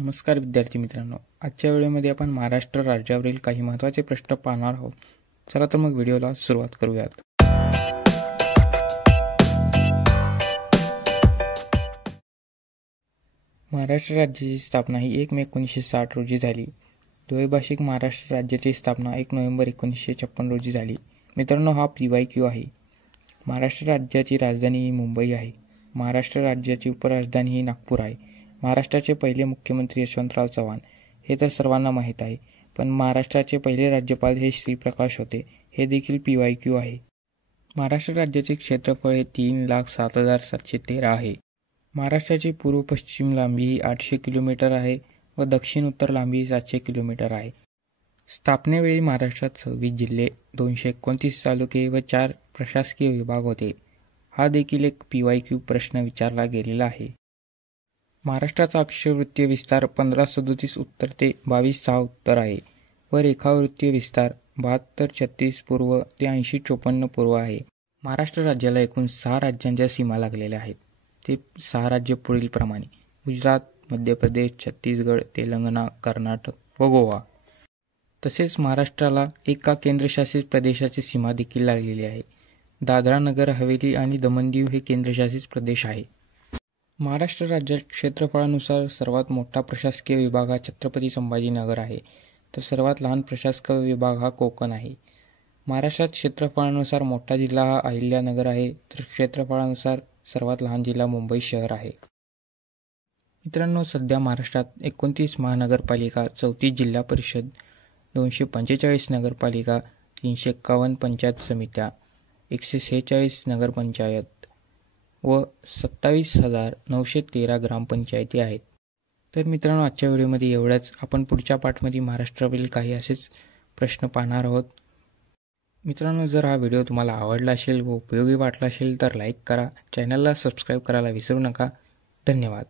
नमस्कार विद्यार्थी मित्रांनो, आजच्या व्हिडिओमध्ये आपण महाराष्ट्र राज्यावरील काही महत्त्वाचे प्रश्न पाहणार आहोत. चला तर मग व्हिडिओला सुरुवात करूयात. महाराष्ट्र राज्याची स्थापना ही 1 मे 1960 रोजी झाली. द्वैभाषिक महाराष्ट्र राज्याची स्थापना 1 नोव्हेंबर 1956 रोजी झाली. मित्रांनो, हा PYQ आहे. महाराष्ट्र राज्याची राजधानी ही मुंबई आहे. महाराष्ट्र राज्याची उपराजधानी ही नागपूर आहे. महाराष्ट्राचे पहिले मुख्यमंत्री यशवंतराव चव्हाण हे तर सर्वांना माहीत आहे, पण महाराष्ट्राचे पहिले राज्यपाल हे श्रीप्रकाश होते, हे देखील PYQ आहे. महाराष्ट्र राज्याचे क्षेत्रफळ हे 3,07,713 आहे. महाराष्ट्राची पूर्व पश्चिम लांबी ही 800 किलोमीटर आहे व दक्षिण उत्तर लांबी 700 किलोमीटर आहे. स्थापनेवेळी महाराष्ट्रात 26 जिल्हे, 229 तालुके व 4 प्रशासकीय विभाग होते. हा देखील एक PYQ प्रश्न विचारला गेलेला आहे. महाराष्ट्राचा अक्षवृत्तीय विस्तार 1537 उत्तर ते 22,600 उत्तर आहे व रेखावृत्तीय विस्तार 7236 पूर्व ते 8054 पूर्व आहे. महाराष्ट्र राज्याला एकूण 6 राज्यांच्या सीमा लागलेल्या आहेत. ते 6 राज्य पुढील प्रमाणे: गुजरात, मध्य प्रदेश, छत्तीसगड, तेलंगणा, कर्नाटक व गोवा. तसेच महाराष्ट्राला एका केंद्रशासित प्रदेशाची सीमा देखील लागलेली आहे. दादरा नगर हवेली आणि दमण दीव हे केंद्रशासित प्रदेश आहे. महाराष्ट्र राज्यात क्षेत्रफळानुसार सर्वात मोठा प्रशासकीय विभाग हा छत्रपती संभाजीनगर आहे, तर सर्वात लहान प्रशासकीय विभाग हा कोकण आहे. महाराष्ट्रात क्षेत्रफळानुसार मोठा जिल्हा हा अहिल्यानगर आहे, तर क्षेत्रफळानुसार सर्वात लहान जिल्हा मुंबई शहर आहे. मित्रांनो, सध्या महाराष्ट्रात 29 महानगरपालिका, 34 जिल्हा परिषद, 245 नगरपालिका, 351 पंचायत समित्या, 146 नगरपंचायत व 27,913 ग्रामपंचायती आहेत. तर मित्रांनो, आजच्या व्हिडिओमध्ये एवढंच. आपण पुढच्या पार्टमध्ये महाराष्ट्रावरील काही असेच प्रश्न पाहणार आहोत. मित्रांनो, जर हा व्हिडिओ तुम्हाला आवडला असेल व उपयोगी वाटला असेल तर लाईक करा. चॅनलला सबस्क्राईब करायला विसरू नका. धन्यवाद.